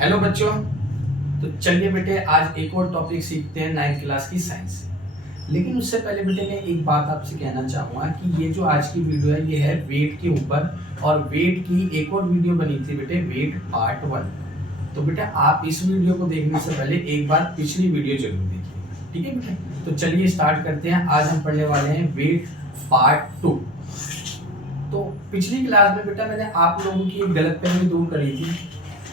Hello बच्चों। तो चलिए बेटे, आज एक और टॉपिक सीखते हैं 9th क्लास की साइंस से। लेकिन उससे पहले बेटे मैं एक बात आपसे कहना चाहूँगा कि ये जो आज की वीडियो है ये है वेट के ऊपर, और वेट की एक और वीडियो बनी थी बेटे, वेट पार्ट 1। तो बेटा आप इस वीडियो को देखने से पहले एक बार पिछली वीडियो जरूर देखिए, ठीक है बेटे। तो चलिए स्टार्ट करते हैं। आज हम पढ़ने वाले हैं वेट पार्ट 2। तो पिछली क्लास में बेटा मैंने आप लोगों की एक गलतफहमी दूर करी थी।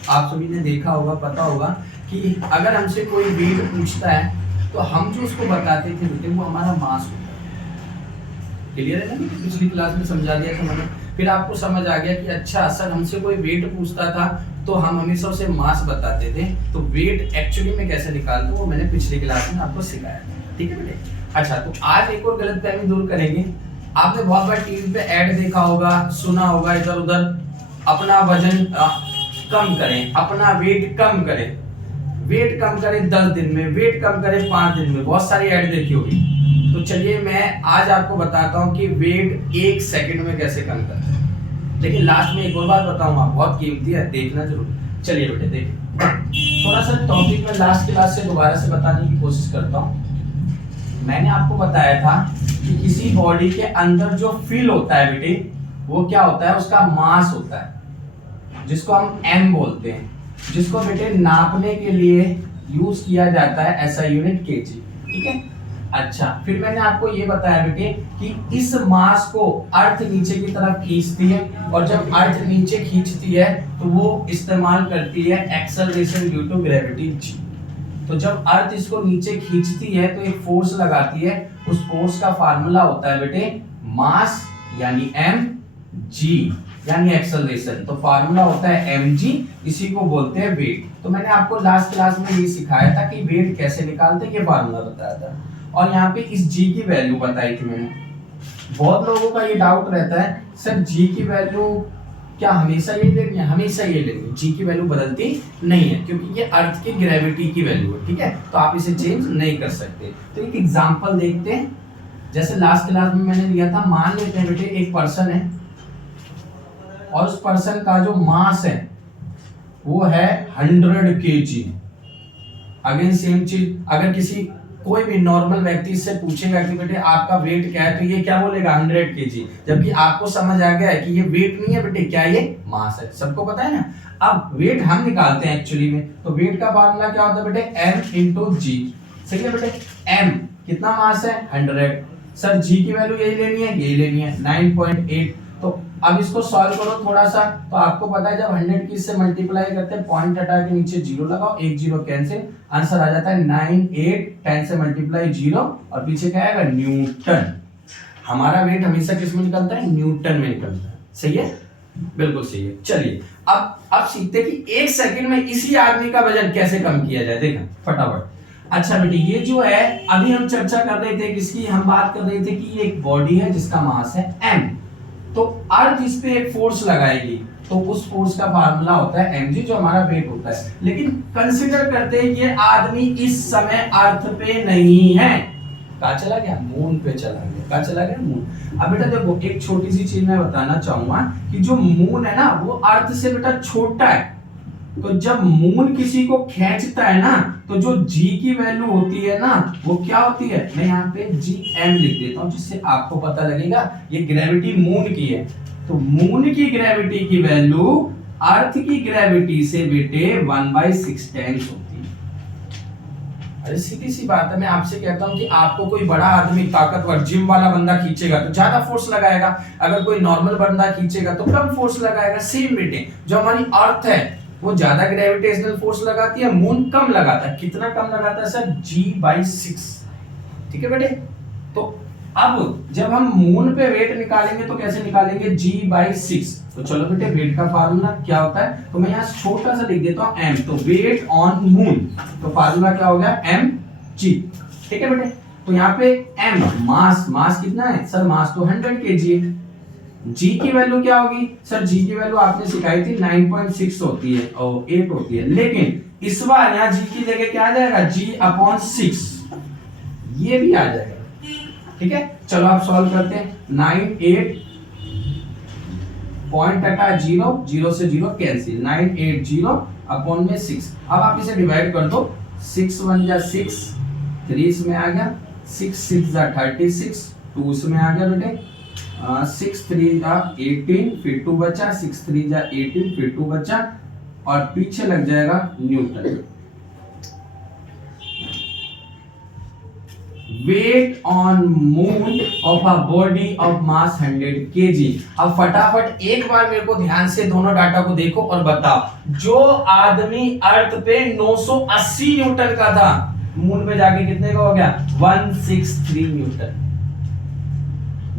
आप सभी ने देखा होगा, पता होगा कि अगर हमसे कोई वेट पूछता है तो हम जो उसको बताते थे बेटे वो हमारा मास होता है। क्लियर है ना? पिछली क्लास में समझा दिया था मैंने। फिर आपको समझ आ गया कि अच्छा सर हमसे कोई वेट पूछता था तो हम हमेशा उसे मास बताते थे, तो वेट एक्चुअली में कैसे निकालते वो मैंने पिछली क्लास में आपको सिखाया था, ठीक है बेटे। अच्छा, तो आज एक और गलतफहमी दूर करेंगे। आपने बहुत बार टीवी पे ऐड देखा होगा, सुना होगा इधर उधर, अपना वजन कम करें, अपना वेट कम करें, वेट कम करें 10 दिन में, वेट कम करें 5 दिन में, बहुत सारी ऐड देखी होगी। तो चलिए मैं आज आपको बताता हूं कि वेट 1 सेकंड में कैसे कम करते हैं। लेकिन लास्ट में एक और बात बताऊंगा, बहुत कीमती है, देखना जरूर। चलिए बेटे देखिए, थोड़ा सा टॉपिक में लास्ट क्लास से दोबारा से बताने की कोशिश करता हूँ। मैंने आपको बताया था कि किसी बॉडी के अंदर जो फील होता है बेटे वो क्या होता है, उसका मास होता है, जिसको हम m बोलते हैं, जिसको बेटे नापने के लिए यूज किया जाता है ऐसा यूनिट kg, ठीक है। अच्छा, फिर मैंने आपको ये बताया बेटे कि इस मास को अर्थ नीचे की तरफ खींचती है, और जब अर्थ नीचे खींचती है तो वो इस्तेमाल करती है acceleration due to gravity g। तो जब अर्थ इसको नीचे खींचती है तो एक फोर्स लगाती है, उस फोर्स का फार्मूला होता है बेटे मास यानी mg यानी एक्सेलरेशन। तो फार्मूला होता है mg, इसी को बोलते हैं वेट। तो मैंने आपको लास्ट क्लास में ये सिखाया था कि वेट कैसे निकालते हैं, ये फार्मूला बताया था, और यहाँ पे इस g की वैल्यू बताई थी मैंने। बहुत लोगों का ये डाउट रहता है सर g की वैल्यू क्या हमेशा ये लेनी है? हमेशा ये लेनी है, g की वैल्यू बदलती नहीं है, क्योंकि ये अर्थ की ग्रेविटी की वैल्यू है, ठीक है। तो आप इसे चेंज नहीं कर सकते। तो एक एग्जांपल देखते हैं, जैसे लास्ट क्लास में मैंने लिया था। मान लेते हैं बेटे एक पर्सन है और उस पर्सन का जो मास है वो है 100 kg। अगेन सेम चीज, अगर किसी कोई भी नॉर्मल व्यक्ति से पूछेगा कि बेटे आपका वेट क्या है, तो ये क्या बोलेगा 100 kg, जबकि आपको समझ आ गया है कि ये वेट नहीं है बेटे, क्या ये मास है। सबको पता है ना। अब वेट हम निकालते हैं एक्चुअली में, तो वेट का फार्मूला क्या होता है बेटे m इंटू जी। सही है बेटे, m कितना मास है 100, सर g की वैल्यू यही लेनी है, यही लेनी है 9.8। तो अब इसको सॉल्व करो थोड़ा सा, तो आपको पता है जब 100 की इससे मल्टीप्लाई करते हैं, पॉइंट हटा के नीचे जीरो लगाओ, एक जीरो कैंसिल, आंसर आ जाता है 9, 8, 10 से मल्टीप्लाई जीरो, और पीछे क्या आएगा न्यूटन। हमारा वेट हमेशा किस में निकलता है? न्यूटन में निकलता है। सही है, बिल्कुल सही है। चलिए अब सीखते हैं कि 1 सेकंड में इसी आदमी का वजन कैसे कम किया जाए, देखा फटाफट। अच्छा बेटे, ये जो है अभी हम चर्चा कर रहे थे किसकी, हम बात कर रहे थे कि ये एक बॉडी है जिसका मास है m, तो अर्थ इस पे एक फोर्स लगाएगी, तो उस फोर्स का फार्मूला होता है mg, जो हमारा वेट होता है। लेकिन कंसीडर करते हैं ये आदमी इस समय अर्थ पे नहीं है, कहाँ चला गया? मून पे चला गया। कहाँ चला गया? मून। अब बेटा देखो, एक छोटी सी चीज मैं बताना चाहूंगा कि जो मून है ना वो अर्थ से बेटा छोटा है, तो जब मून किसी को खींचता है ना तो जो g की वैल्यू होती है ना वो क्या होती है, मैं यहाँ पे gm लिख देता हूँ जिससे आपको पता लगेगा ये ग्रेविटी मून की है। तो मून की ग्रेविटी की वैल्यू अर्थ की ग्रेविटी से बेटे 1/6 टाइम्स होती है। अरे सीधी सी बात है, मैं आपसे कहता हूँ कि आपको कोई बड़ा आदमी ताकतवर जिम वाला बंदा खींचेगा तो ज्यादा फोर्स लगाएगा, अगर कोई नॉर्मल बंदा खींचेगा तो कम फोर्स लगाएगा। सेम बेटे, जो हमारी अर्थ है वो ज्यादा ग्रेविटेशनल फोर्स लगाती है, मून कम लगाता है। कितना कम लगाता है सर? g/6, ठीक है बेटे। तो अब जब हम मून पे वेट निकालेंगे तो कैसे निकालेंगे? g/6। तो चलो बेटे, वेट का फार्मूला क्या होता है, तो मैं यहाँ छोटा सा लिख देता हूँ m, तो वेट ऑन मून, तो फार्मूला क्या हो गया mg, ठीक है बेटे। तो यहाँ पे m मास कितना है सर? मास तो 100 kg है। g की वैल्यू क्या होगी सर? g की वैल्यू आपने सिखाई थी 9.6 होती है और 8 होती है, लेकिन इस बार यहाँ g की जगह क्या आ जाएगा? g/6, ये भी आ जाएगा, ठीक है। चलो आप सॉल्व करते हैं। 9, 8, पॉइंट हटा 0, 0 से 0 कैंसिल, 980 अपॉन में 6। अब आप इसे डिवाइड कर दो, 6 1 जा 6, 3 इसमें आ गया, 6 6 जा 36, 2 इसमें आ गया बेटे, 6 3 जा 18, फिर 2 बचा, 6 3 जा 18, फिर 2 बचा, और पीछे लग जाएगा Newton. Weight on moon of a body of mass 100 kg। अब फटाफट एक बार मेरे को ध्यान से दोनों डाटा को देखो और बताओ, जो आदमी अर्थ पे 980 न्यूटन का था, मून पे जाके कितने का हो गया? 163 न्यूटन।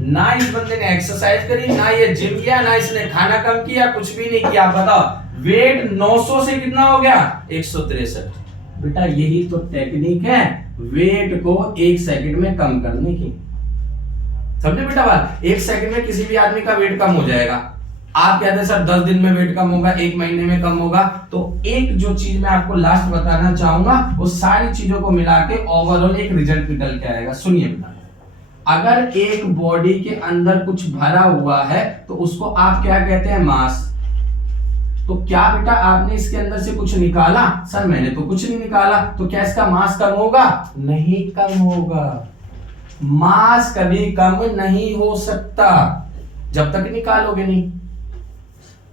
ना इस बंदे ने एक्सरसाइज करी, ना ये जिम किया, ना इसने खाना कम किया, कुछ भी नहीं किया। बताओ वेट 900 से कितना हो गया? 163। बेटा यही तो टेक्निक है वेट को 1 सेकंड में कम करने की। समझे बेटा बात? 1 सेकंड में किसी भी आदमी का वेट कम हो जाएगा। आप कहते हैं सर 10 दिन में वेट कम होगा, 1 महीने में कम होगा, तो एक जो चीज मैं आपको लास्ट बताना चाहूंगा, वो सारी चीजों को मिला के ओवरऑल एक रिजल्ट निकल के आएगा। सुनिए बेटा, अगर एक बॉडी के अंदर कुछ भरा हुआ है तो उसको आप क्या कहते हैं? मास। तो क्या बेटा आपने इसके अंदर से कुछ निकाला? सर मैंने तो कुछ नहीं निकाला। तो क्या इसका मास कम होगा? नहीं कम होगा। मास कभी कम नहीं हो सकता जब तक निकालोगे नहीं।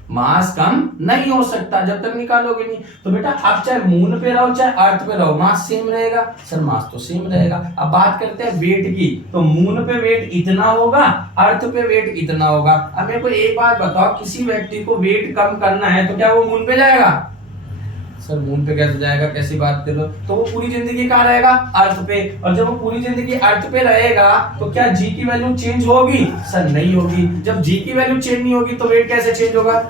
मास कम नहीं हो सकता जब तक निकालोगे नहीं। तो बेटा आप चाहे मून पे रहो चाहे अर्थ पे रहो, मास सेम रहेगा। सर मास तो सेम रहेगा। अब बात करते हैं वेट की, तो मून पे वेट इतना होगा, अर्थ पे वेट इतना होगा। अब मेरे को एक बात बताओ, किसी व्यक्ति को वेट कम करना है तो क्या वो मून पे जाएगा? सर मून पे कैसे जाएगा, कैसी बात कर रहे हो? तो वो पूरी जिंदगी कहाँ रहेगा? अर्थ पे। और जब वो पूरी जिंदगी अर्थ पे रहेगा तो क्या जी की वैल्यू चेंज होगी? सर नहीं होगी। जब जी की वैल्यू चेंज नहीं होगी तो वेट कैसे चेंज होगा?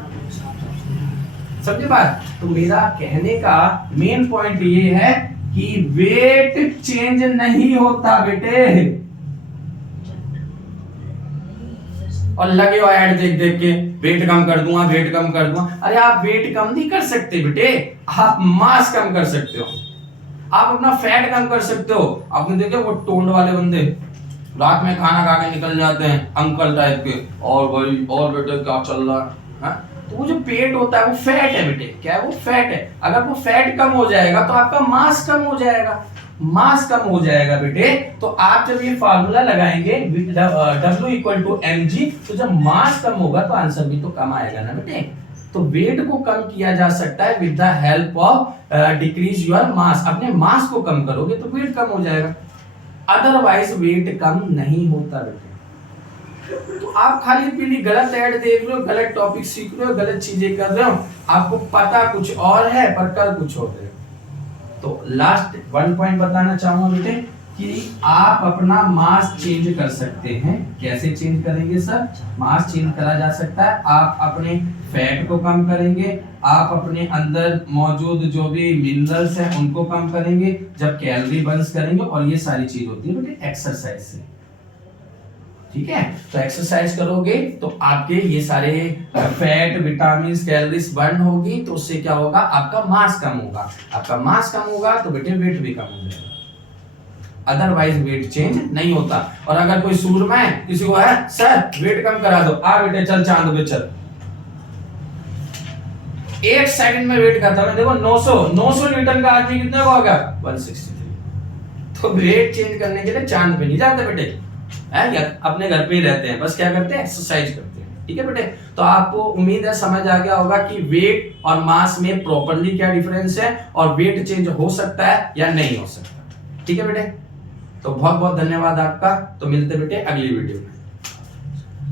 समझे बात? तो मेरा कहने का मेन पॉइंट ये है कि वेट चेंज नहीं होता बेटे। और लगे हो ऐड देख देख के वेट कम कर दूंगा, वेट कम कर दूंगा। अरे आप वेट कम नहीं कर सकते बेटे, आप मास कम कर सकते हो, आप अपना फैट कम कर सकते हो। आपने देखे वो टोंड वाले बंदे रात में खाना खा के निकल जाते हैं, अंकल टाइप के, और भाई और बेटे क्या चल रहा है? तो वो जो पेट होता है वो फैट है बेटे। क्या है वो? फैट है। अगर वो फैट कम हो जाएगा तो आपका मास कम हो जाएगा। मास कम हो जाएगा बेटे, तो आप जब ये फार्मूला लगाएंगे W = mg, तो जब मास कम होगा तो आंसर भी तो कम आएगा ना बेटे। तो वेट को कम किया जा सकता है with the help of decrease your मास। अपने मास को कम करोगे तो वेट कम हो जाएगा, अदरवाइज वेट कम नहीं होता बेटे। तो आप खाली पीली गलत ऐड देख रहे हो, गलत टॉपिक सीख रहे हो, गलत चीजें कर रहे हो, आपको पता कुछ और है पर कर कुछ और है। तो लास्ट 1 पॉइंट बताना चाहूंगा बेटे कि आप अपना मास चेंज कर सकते हैं। कैसे चेंज करेंगे सर? मास चेंज करा जा सकता है, आप अपने फैट को कम करेंगे, आप अपने अंदर मौजूद जो भी मिनरल्स हैं उनको कम करेंगे जब कैलोरी बर्न करेंगे, और ये सारी चीज होती है बेटे एक्सरसाइज से। ठीक है, तो एक्सरसाइज करोगे तो आपके ये सारे फैट, विटामिन, कैलोरीज बर्न होगी, तो उससे क्या होगा? आपका मास कम होगा। आपका मास कम होगा तो बेटे वेट भी कम हो जाएगा, अदरवाइज वेट चेंज नहीं होता। और अगर कोई सूरमा है, किसी को है सर वेट कम करा दो, आ बेटे चल चांद पे चल, 1 सेकंड में वेट खत्म है। देखो 900 न्यूटन का आदमी कितने का होगा? 163। तो वेट चेंज करने के लिए चांद पे नहीं जाते बेटे, है अपने घर पे ही रहते हैं, बस क्या करते हैं? एक्सरसाइज करते हैं। ठीक है बेटे, तो आपको उम्मीद है समझ आ गया होगा कि वेट और मास में प्रॉपर्ली क्या डिफरेंस है, और वेट चेंज हो सकता है या नहीं हो सकता। ठीक है बेटे, तो बहुत बहुत धन्यवाद आपका। तो मिलते बेटे अगली वीडियो में।